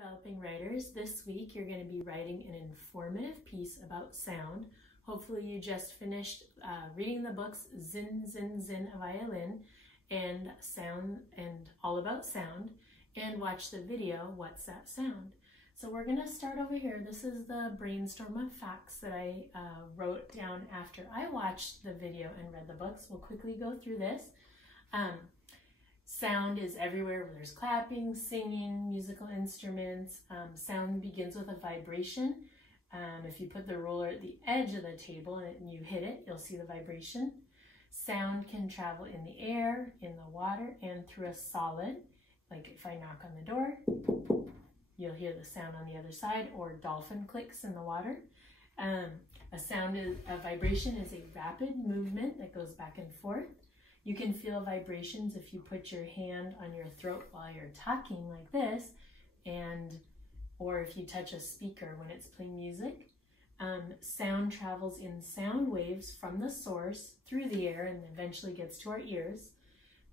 Developing Writers. This week you're going to be writing an informative piece about sound. Hopefully you just finished reading the books Zin Zin Zin a Violin and Sound and All About Sound, and watch the video What's That Sound? So we're going to start over here. This is the brainstorm of facts that I wrote down after I watched the video and read the books. We'll quickly go through this. Sound is everywhere where there's clapping, singing, musical instruments. Sound begins with a vibration. If you put the roller at the edge of the table and you hit it, you'll see the vibration. Sound can travel in the air, in the water, and through a solid. Like if I knock on the door, you'll hear the sound on the other side, or dolphin clicks in the water. A vibration is a rapid movement that goes back and forth. You can feel vibrations if you put your hand on your throat while you're talking like this, or if you touch a speaker when it's playing music. Sound travels in sound waves from the source through the air and eventually gets to our ears.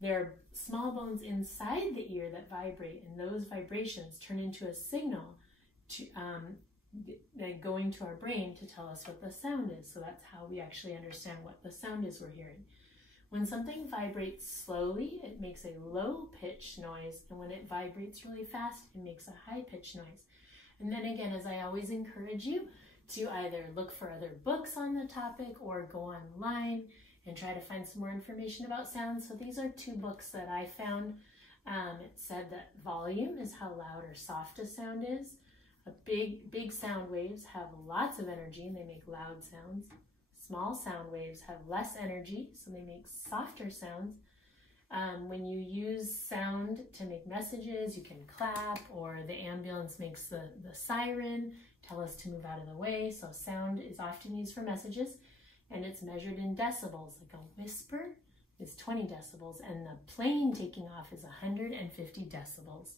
There are small bones inside the ear that vibrate, and those vibrations turn into a signal going to our brain to tell us what the sound is. So that's how we actually understand what the sound is we're hearing. When something vibrates slowly, it makes a low-pitched noise, and when it vibrates really fast, it makes a high-pitched noise. And then again, as I always encourage you to either look for other books on the topic or go online and try to find some more information about sound. So these are two books that I found. It said that volume is how loud or soft a sound is. Big sound waves have lots of energy and they make loud sounds. Small sound waves have less energy, so they make softer sounds. When you use sound to make messages, you can clap, or the ambulance makes the siren, tell us to move out of the way. So sound is often used for messages, and it's measured in decibels. Like a whisper is 20 decibels, and the plane taking off is 150 decibels.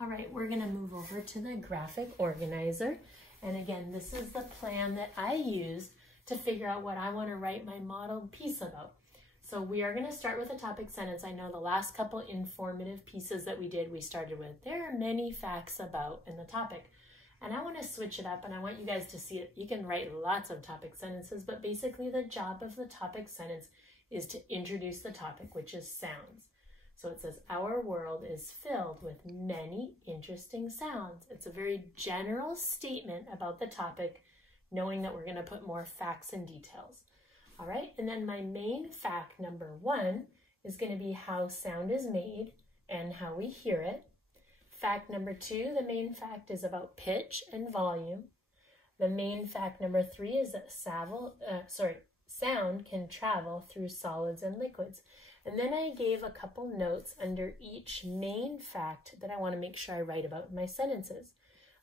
All right, we're gonna move over to the graphic organizer. And again, this is the plan that I used to figure out what I want to write my modeled piece about. So we are going to start with a topic sentence. I know the last couple informative pieces that we did, we started with, there are many facts about in the topic. And I want to switch it up and I want you guys to see it. You can write lots of topic sentences, but basically the job of the topic sentence is to introduce the topic, which is sounds. So it says, our world is filled with many interesting sounds. It's a very general statement about the topic, knowing that we're going to put more facts and details. All right, and then my main fact number 1 is going to be how sound is made and how we hear it. Fact number 2, the main fact is about pitch and volume. The main fact number 3 is that sound can travel through solids and liquids. And then I gave a couple notes under each main fact that I want to make sure I write about in my sentences.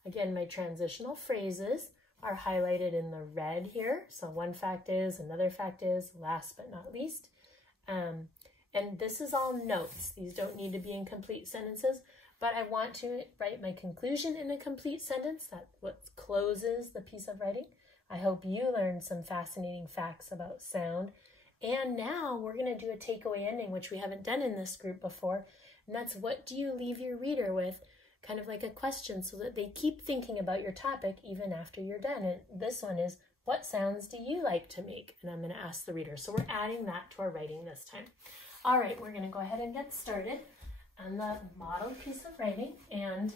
Again, my transitional phrases are highlighted in the red here. So one fact is, another fact is, last but not least. And this is all notes. These don't need to be in complete sentences, but I want to write my conclusion in a complete sentence. That's what closes the piece of writing. I hope you learned some fascinating facts about sound. And now we're going to do a takeaway ending, which we haven't done in this group before. And that's, what do you leave your reader with? Kind of like a question, so that they keep thinking about your topic even after you're done. And this one is, what sounds do you like to make? And I'm going to ask the reader. So we're adding that to our writing this time. All right, we're going to go ahead and get started on the model piece of writing. And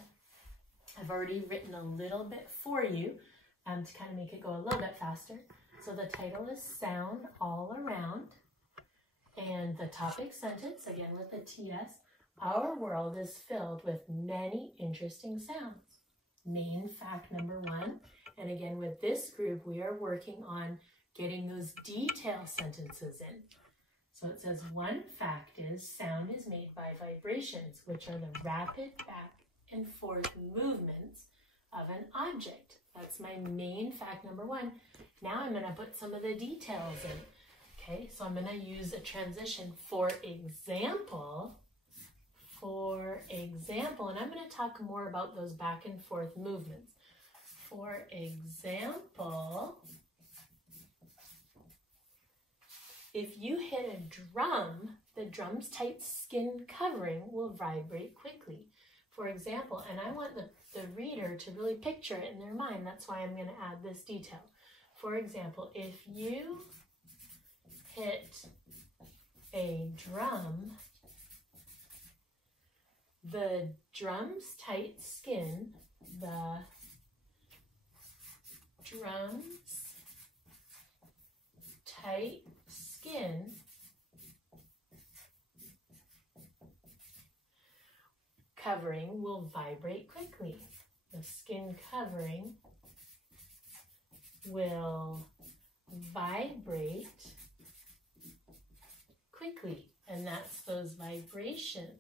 I've already written a little bit for you to kind of make it go a little bit faster. So the title is Sound All Around. And the topic sentence, again with the TS, our world is filled with many interesting sounds. Main fact number 1. And again, with this group, we are working on getting those detail sentences in. So it says, one fact is sound is made by vibrations, which are the rapid back and forth movements of an object. That's my main fact number 1. Now I'm going to put some of the details in. Okay, so I'm going to use a transition. For example, and I'm going to talk more about those back and forth movements. For example, if you hit a drum, the drum's tight skin covering will vibrate quickly. For example, and I want the reader to really picture it in their mind. That's why I'm going to add this detail. For example, if you hit a drum, the drum's tight skin, the drum's tight skin covering will vibrate quickly. The skin covering will vibrate quickly, and that's those vibrations.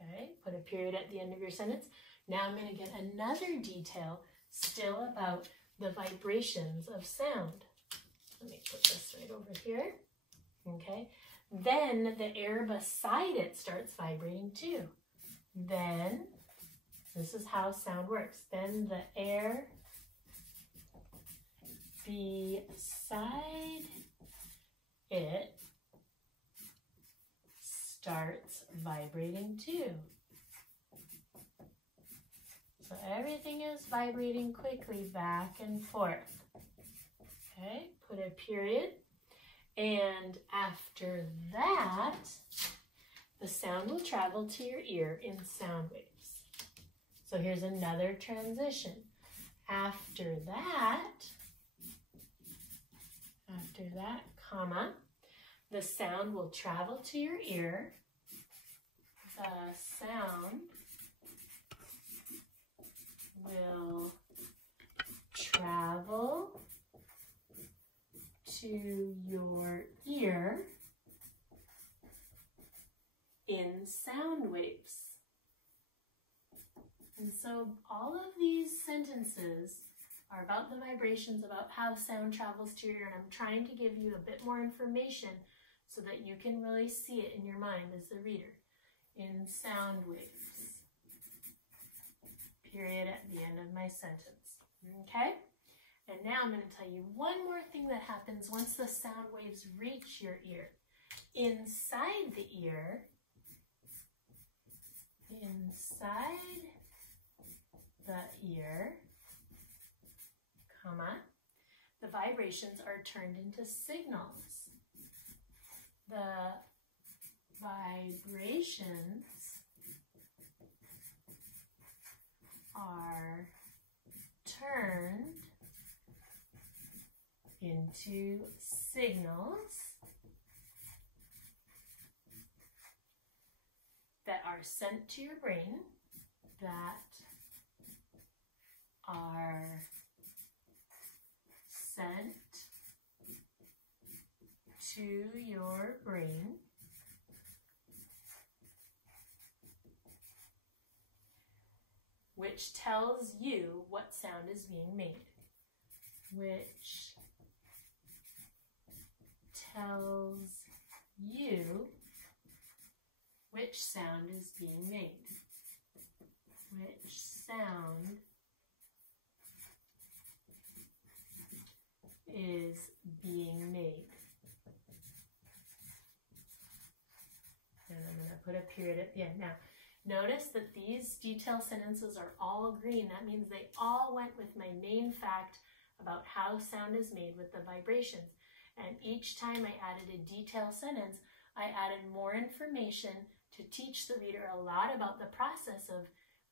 Okay, put a period at the end of your sentence. Now I'm going to get another detail still about the vibrations of sound. Let me put this right over here. Okay, then the air beside it starts vibrating too. Then, this is how sound works. Then the air beside it starts vibrating too. So everything is vibrating quickly back and forth. Okay, put a period. And after that, the sound will travel to your ear in sound waves. So here's another transition. After that, comma, the sound will travel to your ear. The sound will travel to your ear in sound waves. And so all of these sentences are about the vibrations, about how sound travels to your ear, and I'm trying to give you a bit more information so that you can really see it in your mind as the reader. In sound waves. Period at the end of my sentence. Okay? And now I'm going to tell you one more thing that happens once the sound waves reach your ear. Inside the ear, comma, the vibrations are turned into signals. The vibrations are turned into signals that are sent to your brain, which tells you what sound is being made. Which tells you which sound is being made. Which sound is being made. And I'm going to put a period at the end. Now, notice that these detailed sentences are all green. That means they all went with my main fact about how sound is made with the vibrations. And each time I added a detailed sentence, I added more information to teach the reader a lot about the process of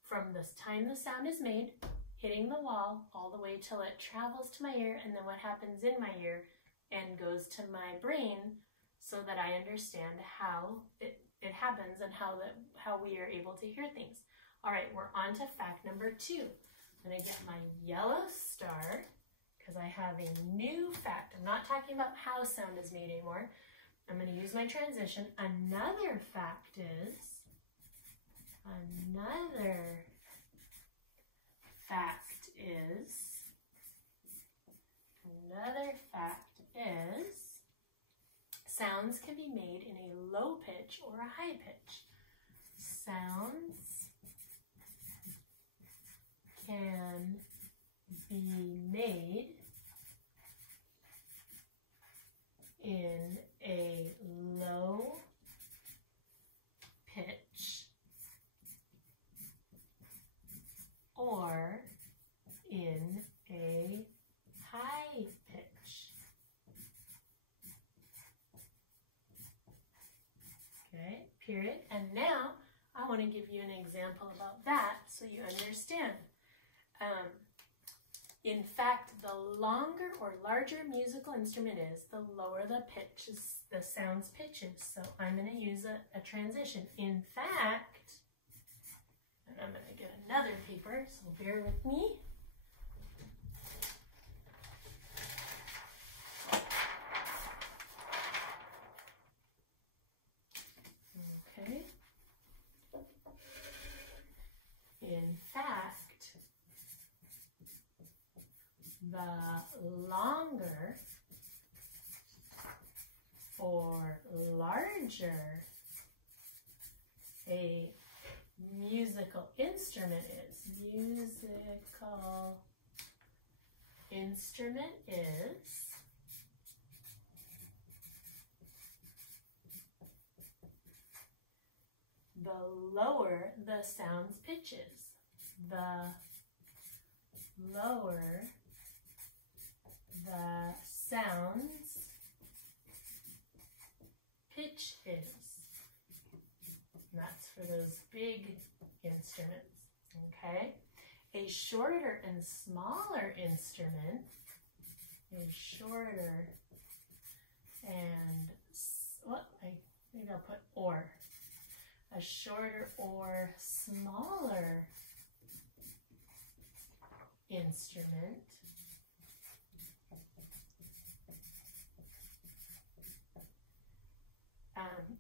from the time the sound is made, hitting the wall, all the way till it travels to my ear, and then what happens in my ear and goes to my brain so that I understand how it happens and how we are able to hear things. All right, we're on to fact number 2. I'm going to get my yellow star because I have a new fact. I'm not talking about how sound is made anymore. I'm going to use my transition. Another fact is, sounds can be made in a low pitch or a high pitch. Sounds can be made in a low pitch period. And now I want to give you an example about that so you understand. In fact, the longer or larger musical instrument is, the lower the sound's pitch is. So I'm going to use a transition. In fact, and I'm going to get another paper, so bear with me. Okay. In fact, the longer or larger a musical instrument is, the lower the sound's pitch is. The lower the sound's pitch is. And that's for those big instruments, okay? A shorter and smaller instrument, maybe I'll put or. A shorter or smaller instrument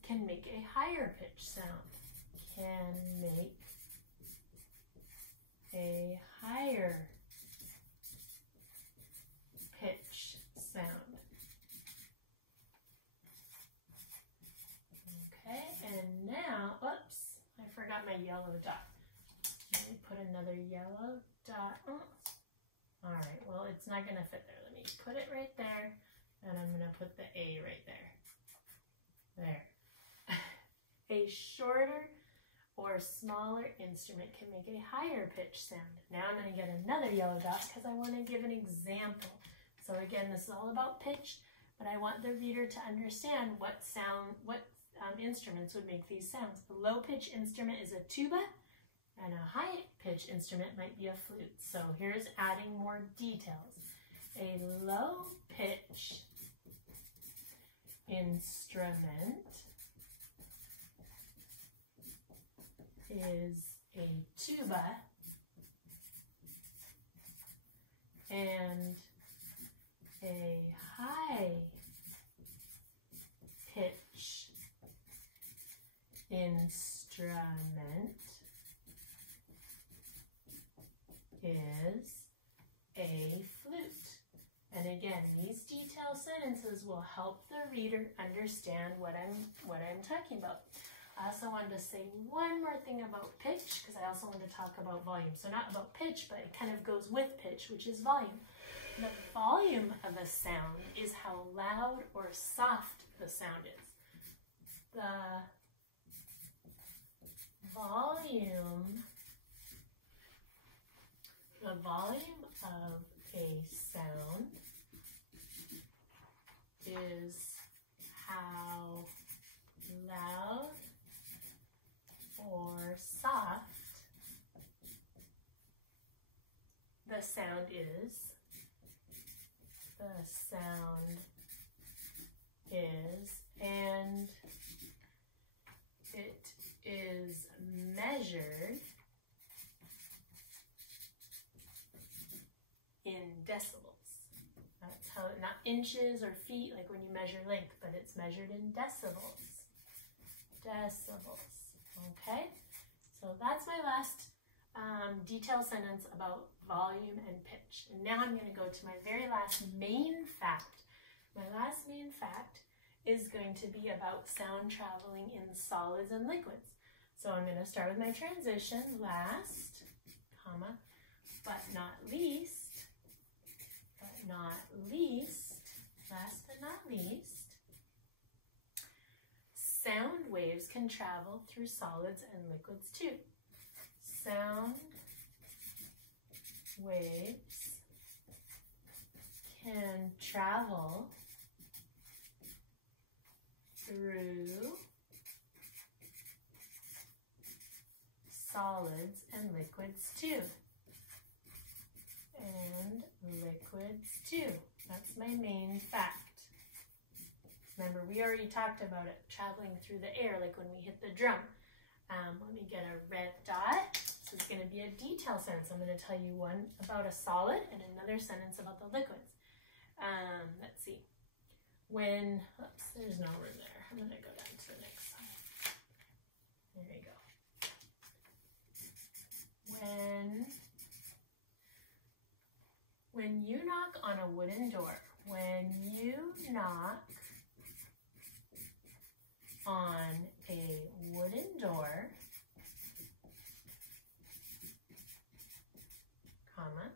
can make a higher pitch sound. Can make a higher pitch sound. Okay, and now, oops, I forgot my yellow dot. Let me put another yellow dot. All right, well, it's not going to fit there. Let me put it right there, and I'm going to put the A right there. There. A shorter or smaller instrument can make a higher pitch sound. Now I'm going to get another yellow dot because I want to give an example. So again, this is all about pitch, but I want the reader to understand what instruments would make these sounds. A low pitch instrument is a tuba, and a high pitch instrument might be a flute. So here's adding more details. A low pitch instrument is a tuba, and a high pitch instrument is a flute. And again, these detailed sentences will help the reader understand what I'm talking about. I also wanted to say one more thing about pitch, because I also want to talk about volume. So not about pitch, but it kind of goes with pitch, which is volume. The volume of a sound is how loud or soft the sound is. The volume of a sound is how loud or soft the sound is. And it is measured in decibels. That's how, not inches or feet like when you measure length, but it's measured in decibels. Okay? So that's my last detailed sentence about volume and pitch. And now I'm going to go to my very last main fact. My last main fact is going to be about sound traveling in solids and liquids. So I'm going to start with my transition, last, comma, but not least, last but not least, sound waves can travel through solids and liquids too. Sound waves can travel through solids and liquids too. And liquids too. That's my main fact. Remember, we already talked about it traveling through the air, like when we hit the drum. Let me get a red dot. This is going to be a detail sentence. I'm going to tell you one about a solid and another sentence about the liquids. Let's see. When, oops, there's no room there. I'm going to go down to the next one. There you go. When you knock on a wooden door, when you knock on a wooden door, comma,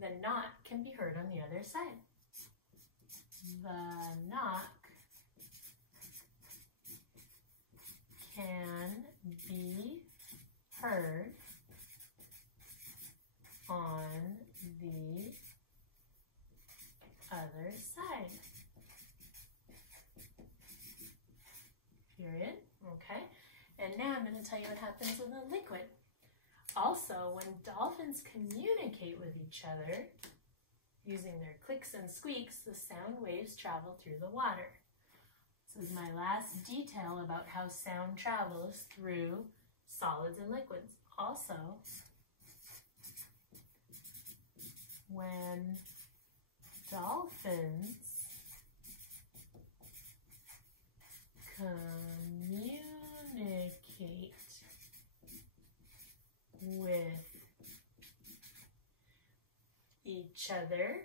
the knock can be heard on the other side. The knock can be heard on the other side. Period. Okay. And now I'm going to tell you what happens with a liquid. Also, when dolphins communicate with each other using their clicks and squeaks, the sound waves travel through the water. This is my last detail about how sound travels through solids and liquids. Also, when dolphins communicate with each other,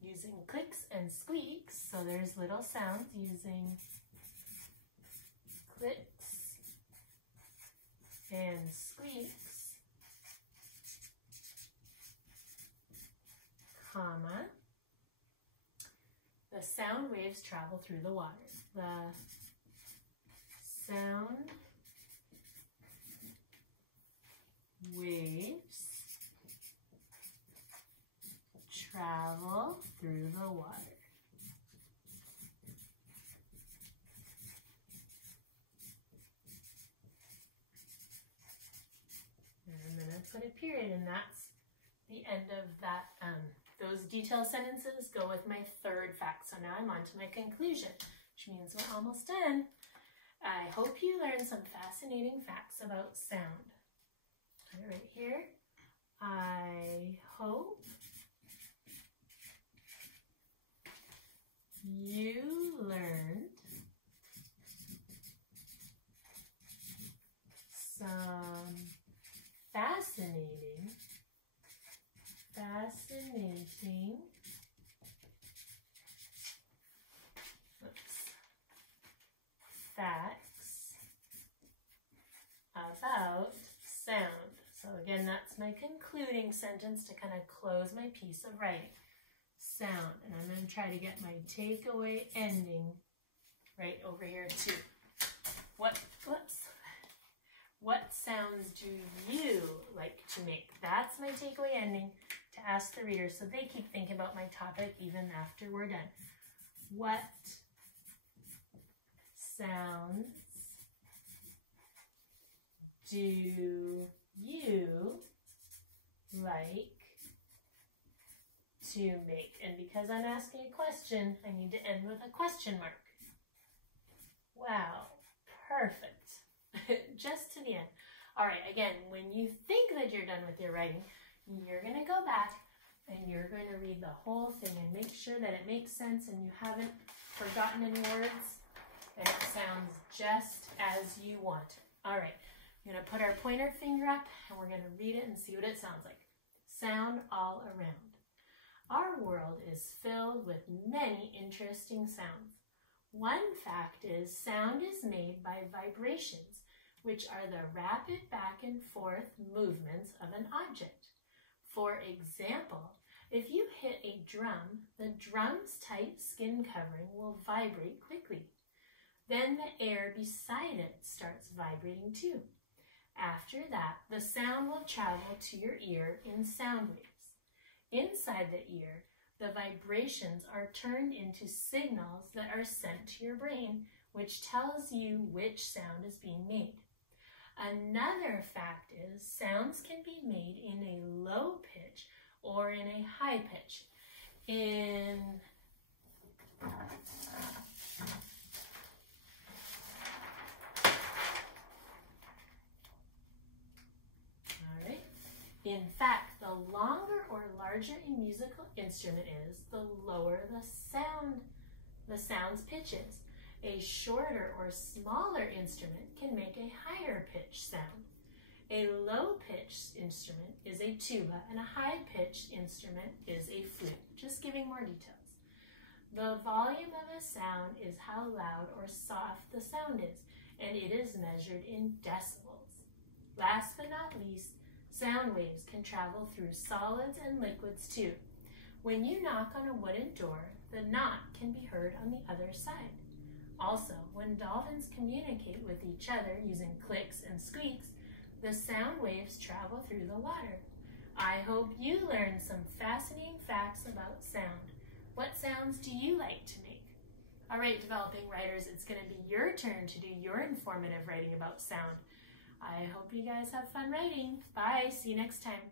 using clicks and squeaks. So there's little sounds using clicks and squeaks, comma, the sound waves travel through the water. The sound waves travel through the water. And I'm going to put a period, and that's the end of that. Those detailed sentences go with my third fact. So now I'm on to my conclusion, which means we're almost done. I hope you learned some fascinating facts about sound. Put it right here. I hope you learned some fascinating facts about sound. So again, that's my concluding sentence to kind of close my piece of writing. Sound. And I'm going to try to get my takeaway ending right over here too. What sounds do you like to make? That's my takeaway ending to ask the reader so they keep thinking about my topic even after we're done. What sounds do you like to make? And because I'm asking a question, I need to end with a question mark. Wow, perfect. Just to the end. All right, again, when you think that you're done with your writing, you're going to go back and you're going to read the whole thing and make sure that it makes sense and you haven't forgotten any words and it sounds just as you want it. All right, I'm going to put our pointer finger up and we're going to read it and see what it sounds like. Sound all around. Our world is filled with many interesting sounds. One fact is sound is made by vibrations, which are the rapid back and forth movements of an object. For example, if you hit a drum, the drum's tight skin covering will vibrate quickly. Then the air beside it starts vibrating too. After that, the sound will travel to your ear in sound waves. Inside the ear, The vibrations are turned into signals that are sent to your brain, which tells you which sound is being made. Another fact is sounds can be made in a low pitch or in a high pitch. In fact, the longer or larger a musical instrument is, the lower the sound's pitch is. A shorter or smaller instrument can make a higher pitched sound. A low-pitched instrument is a tuba, and a high-pitched instrument is a flute. Just giving more details. The volume of a sound is how loud or soft the sound is, and it is measured in decibels. Last but not least, sound waves can travel through solids and liquids too. When you knock on a wooden door, the knock can be heard on the other side. Also, when dolphins communicate with each other using clicks and squeaks, the sound waves travel through the water. I hope you learned some fascinating facts about sound. What sounds do you like to make? All right, developing writers, it's going to be your turn to do your informative writing about sound. I hope you guys have fun writing. Bye. See you next time.